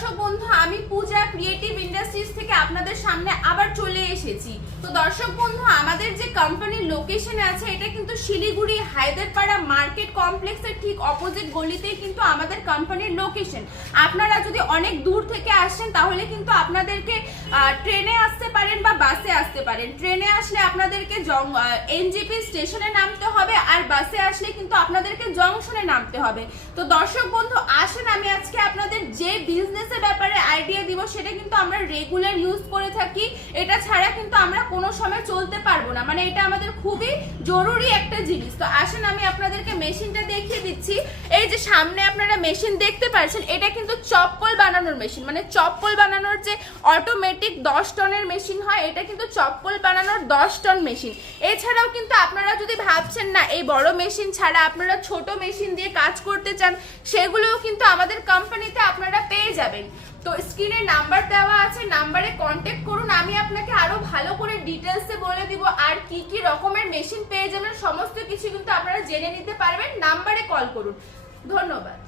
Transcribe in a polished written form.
দর্শক বন্ধু, আমি পূজা ক্রিয়েটিভ ইন্ডাস্ট্রিজ থেকে আপনাদের সামনে আবার চলে এসেছি। তো দর্শক বন্ধু, আমাদের যে কোম্পানির লোকেশন আছে এটা কিন্তু শিলিগুড়ি হায়দ্রাপাড়া মার্কেট কমপ্লেক্সের ঠিক অপোজিট গলিতেই কিন্তু আমাদের কোম্পানির লোকেশন। আপনারা যদি অনেক দূর থেকে আসেন তাহলে কিন্তু আপনাদেরকে ট্রেনে আসতে পারেন বা বাসে আসতে পারেন। ট্রেনে আসলে আপনাদেরকে এনজেপি স্টেশনে নামতে হবে, আর বাসে আসলে কিন্তু আপনাদেরকে জংশনে নামতে হবে। তো দর্শক বন্ধু, আসেন আমি আজকে আপনাদের যে বিজনেসের ব্যাপারে আইডিয়া দিব সেটা কিন্তু আমরা রেগুলার ইউজ করে থাকি। এটা ছাড়া কিন্তু আমরা কোনো সময় চলতে পারবো না, মানে এটা আমাদের খুবই জরুরি একটা জিনিস। তো আসেন আমি আপনাদেরকে মেশিনটা দেখিয়ে দিচ্ছি। এই যে সামনে আপনারা মেশিন দেখতে পাচ্ছেন, এটা কিন্তু চপ্পল বানানোর মেশিন, মানে চপ্পল বানানোর যে অটোমেটিক 10 টনের মেশিন হয়, এটা কিন্তু চপ্পল বানানোর 10 টন মেশিন। এছাড়াও কিন্তু আপনারা যদি ভাবছেন না এই বড় মেশিন ছাড়া আপনারা ছোট মেশিন দিয়ে কাজ করতে চান, সেগুলোও কিন্তু আমাদের কোম্পানিতে আপনারা পেয়ে যাবেন। তো স্ক্রিনে নাম্বার দেওয়া আছে, নাম্বারে কন্ট্যাক্ট করুন, আমি আপনাকে আরো ভালো করে ডিটেলসে বলে দিব আর কি কি রকমের মেশিন পেয়ে যাবেন, সমস্ত কিছু কিন্তু আপনারা জেনে নিতে পারবেন। নাম্বারে কল করুন। ধন্যবাদ।